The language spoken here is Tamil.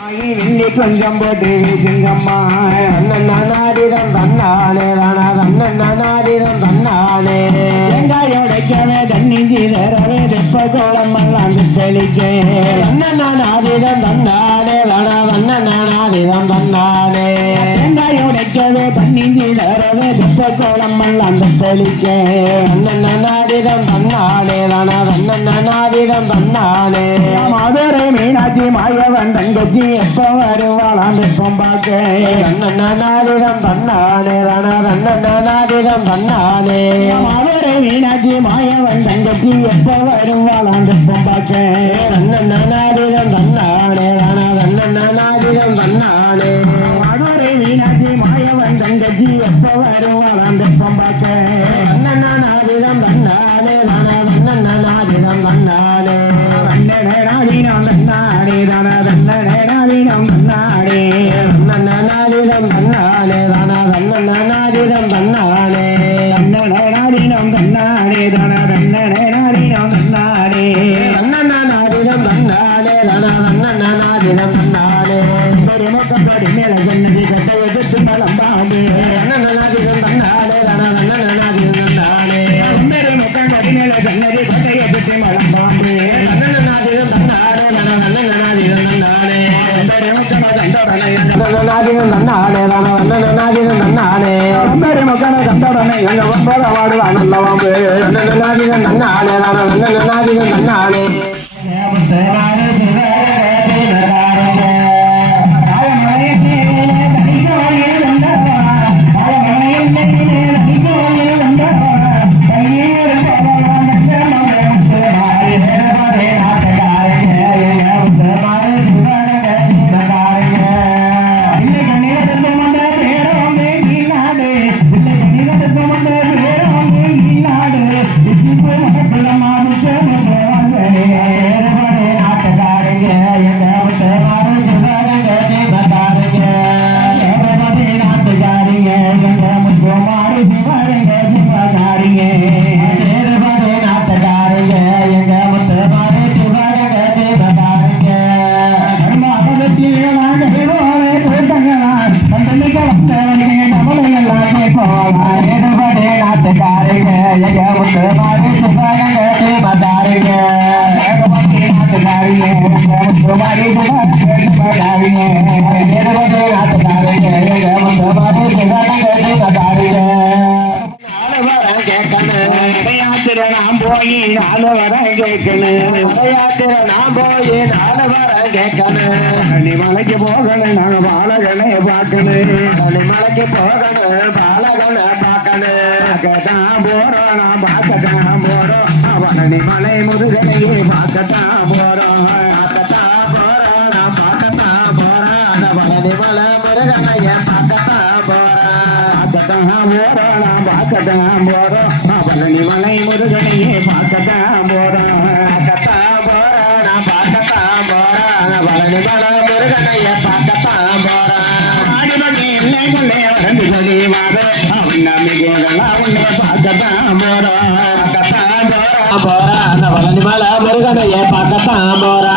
வெள்ளி கொஞ்சம் போட்டு வீசுங்கம்மா தன்னண்ணா நாடிதம் தன்னானே தானா தன்னண்ணா நாடிதம் தன்னானே வெங்காயம் உடைக்கவே தண்ணி தரவே வெப்ப கோலம் எல்லாம் தெளிக்க தன்னண்ணா நாடிதம் தன்னானே தானா தன்னண்ணா நாடிதம் தன்னானே வெங்காயம் உடைக்கவே தண்ணி தரவே வெப்ப கோலம் எல்லாம் தெளிக்க தன்னண்ணா நாடிதம் தன்னானே தானா தன்னண்ணா நாடிதம் தன்னானே மதுரை மீனாட்சி மாயவன் தங்கச்சி எப்ப வருவாளாம் வெப்பம் பார்க்க? நாடிதம் தன்னானே நாடிதம் தன்னானே மதுரை மீனாட்சி மாயவன் தங்கச்சி எப்ப வருவாளாம் வெப்பம் பார்க்க? தன்னண்ணா தன்னானே தானா தன்னண்ணா நாடிதம் தன்னானே பெருமுகப்படி மேல சொன்னது கட்ட எதிர்த்து மலம் பாம்பு தன்னண்ணா போய் நாலு வர கேட்கணும். உரையாத்திர நான் போய் நாலு வரம் கேட்கணும் நீ மலைக்கு போகணும் நாங்க பாலகனை பார்க்கணும் மலைக்கு போகணும் பாலகனை பார்க்கணும் பார்க்கத்தான் போறோம். நான் பார்க்கத்தான் போறோம் அவனி மலை முதுகலையே பார்க்கத்தான் போறோம் பார்க்கத்தான் போறோம் நான் பார்க்கத்தான் போறேன் அந்த பழனி மலை முருகனைய பார்க்கத்தான் போறேன் பார்க்கத்தான் போறோம் நான் பார்க்கத்தான் போறோம் அவனி மலை முருகனையே பார்க்கத்தான் போறோம் பார்க்கத்தான் போறேன் நான் பார்க்கத்தான் போறேன் பழனி மலை முருகனைய பார்க்கத்தான் போறேன் ఏ పక్క తామోర